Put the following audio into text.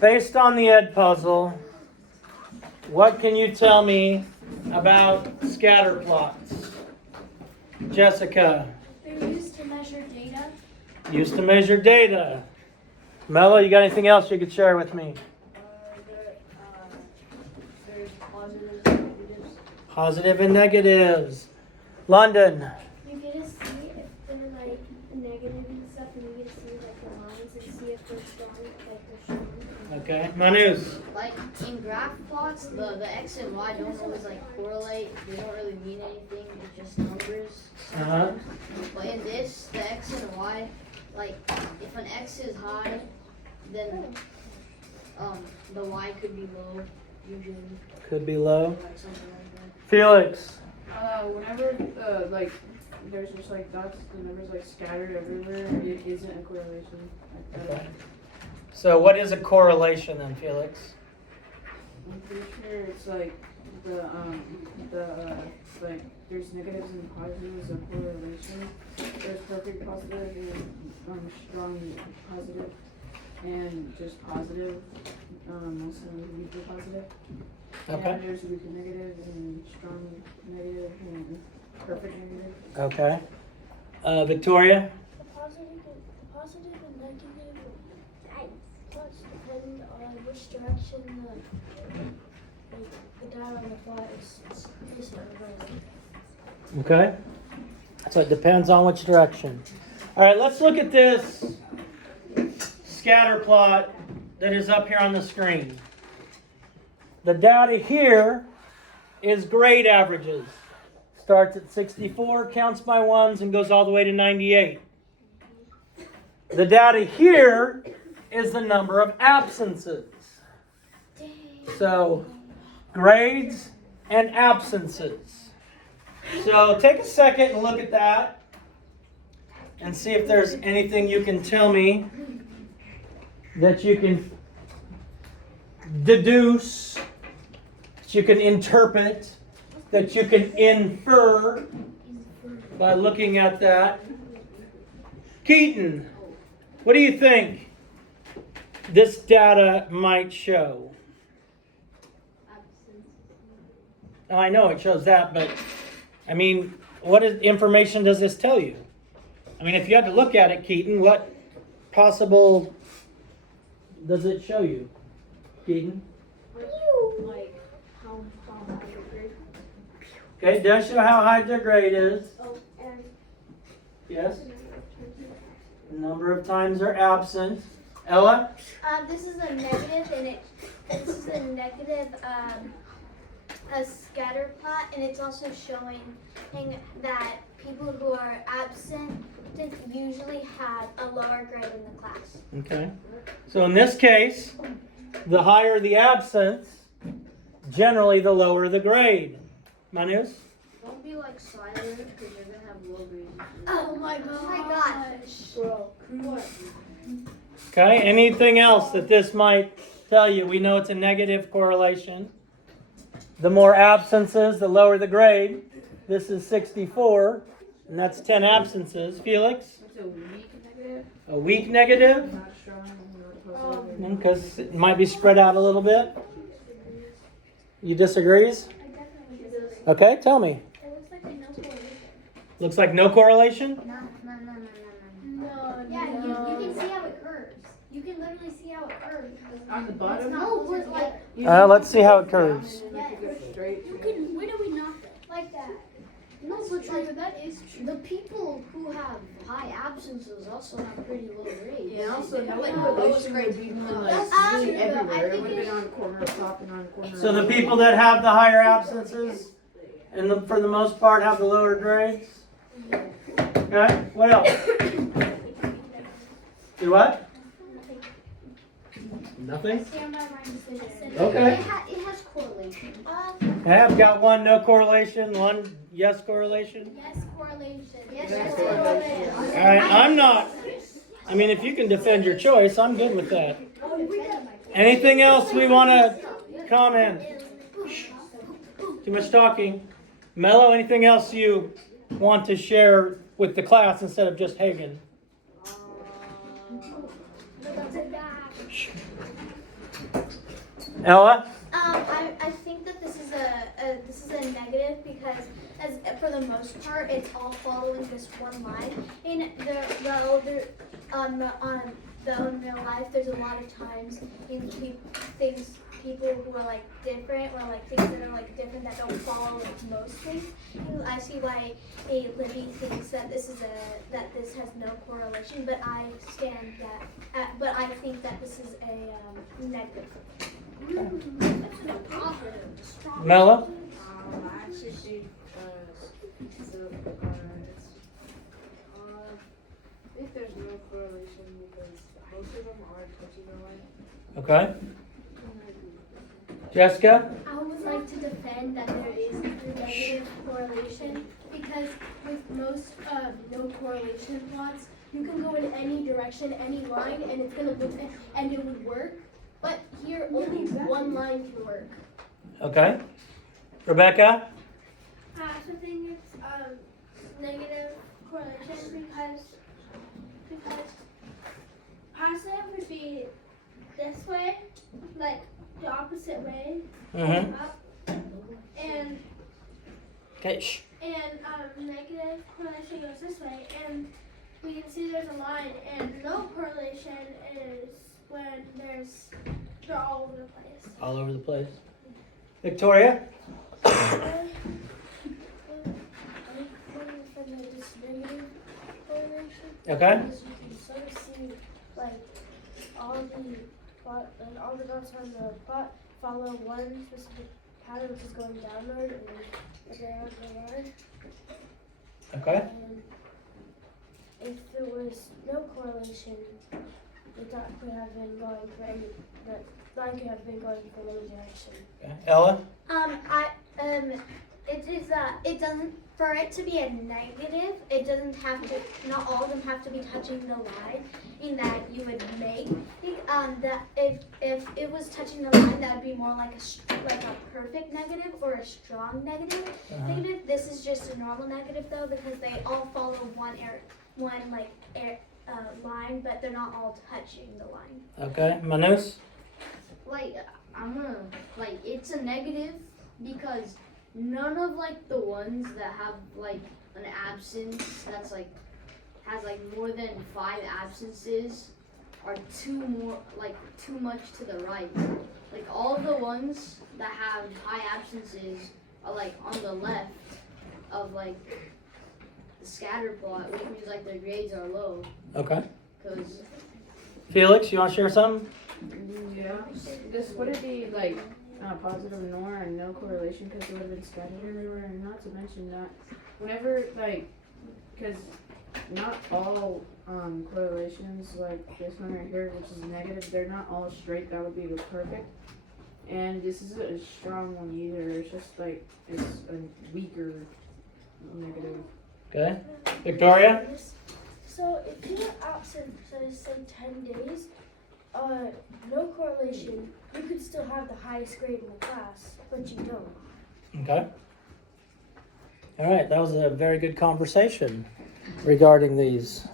Based on the Ed puzzle, what can you tell me about scatter plots? Jessica. They're used to measure data. Used to measure data. Mello, you got anything else you could share with me? There's positives and negatives. Positive and negatives. London. You get to see if they're like negative and stuff, and you get to see like the lines and see if they're strong, like they're strong. Okay. Manus. Like in graph plots, the x and y don't always like correlate. They don't really mean anything. They're just numbers. Uh-huh. But in this, the x and y, like if an x is high, then the y could be low. Usually, Could be low. like something like that. Felix. Whenever like there's just like dots, the numbers like scattered everywhere, it isn't a correlation like that. Okay. So what is a correlation then, Felix? I'm pretty sure it's like like there's negatives and positives of correlation. There's perfect positive and strong positive and just positive, mostly weaker positive. Okay. And there's weaker negative and strong negative and perfect negative. Okay. Victoria. The positive and negative plots depend on which direction the data on the plot is facing. Okay. So it depends on which direction. All right, let's look at this scatter plot that is up here on the screen. The data here is grade averages. Starts at 64, counts by ones, and goes all the way to 98. The data here is the number of absences. So, grades and absences. So, take a second and look at that and see if there's anything you can tell me that you can deduce, that you can interpret, that you can infer by looking at that. Keaton, what do you think this data might show? Oh, I know it shows that, but I mean, what information does this tell you? I mean, if you had to look at it, Keaton, what possible does it show you, Keaton? Like how high your grade. Okay, it does show how high their grade is. Oh, and Yes. Number of times they're absent. Ella? this is a negative, and this is a negative a scatter plot, and it's also showing that people who are absent usually have a lower grade in the class. Okay. So in this case, the higher the absence, generally the lower the grade. Manus? Don't be like silent because you're gonna have low grades. Oh my gosh. Bro, Okay, anything else that this might tell you? We know it's a negative correlation. The more absences, the lower the grade. This is 64, and that's 10 absences. Felix? It's a weak negative, A weak negative? not strong or positive. Because it might be spread out a little bit. You disagrees? Okay, tell me. It looks like a no correlation. Looks like no correlation? No. No, Yeah, you can see how it curves. You can literally see how it curves. On the bottom, No, but like Let's see how it curves. and then if you go straight. where do we knock that? like that. no, but like that is true. The people who have high absences also have pretty low grades. Yeah, and also no Like, correlation would be more like That's really true, but I everywhere. It think would have been it's- on corner top and on corner. So the people that have the higher absences, and for the most part, have the lower grades? Okay, what else? Do what? Nothing? Stand by my decision. Okay. It has correlation. Okay, I've got one no correlation, one yes correlation. Yes, correlation. Yes, All right, I'm not. I mean, if you can defend your choice, I'm good with that. Anything else we want to comment? Too much talking. Mello, anything else you want to share with the class instead of just Hagen? Ella? I think that this is a negative because for the most part it's all following this one line. In in real life there's a lot of times in people who are like different or like things that are like different that don't follow like most things. I see why Libby thinks that this has no correlation, but I think that this is a negative. Mela? I actually think I think there's no correlation because most of them are touching the line. Okay. Jessica? I would like to defend that there is a negative correlation because with most no correlation plots, you can go in any direction, any line, and it's gonna look and it would work. But here, only one line can work. Okay. Rebecca? I also think it's negative correlation because positive would be this way, like the opposite way, Mm-hmm. up, and Okay. Shh. negative correlation goes this way, and we can see there's a line, and no correlation is when they're all over the place. All over the place. Victoria? Okay. Because you can sort of see like all the dots on the plot follow one specific pattern, which is going downward and downward. Okay. And if there was no correlation, the dot could have been going for any line could have been going from any direction. Okay. Ella? It doesn't, for it to be a negative, it doesn't have to, not all of them have to be touching the line in that you would make. That if it was touching the line, that would be more like a perfect negative or a strong negative. Negative. This is just a normal negative though because they all follow one line, but they're not all touching the line. Okay. Manus? Like, it's a negative because none of, like, the ones that have, like, an absence that's, like, has, like, more than 5 absences are too much to the right. Like, all of the ones that have high absences are, like, on the left of, like, the scatter plot, which means, like, their grades are low. Okay. Because Felix, you want to share something? Yeah. This would it be like positive nor and no correlation because it would have been scattered everywhere, and not to mention that whenever because not all correlations like this one right here, which is negative, they're not all straight. That would be the perfect. And this isn't a strong one either. It's just like it's a weaker negative. Okay. Victoria? So if you were absent for say 10 days, no correlation, you could still have the highest grade in the class, but you don't. Okay. All right. That was a very good conversation regarding these.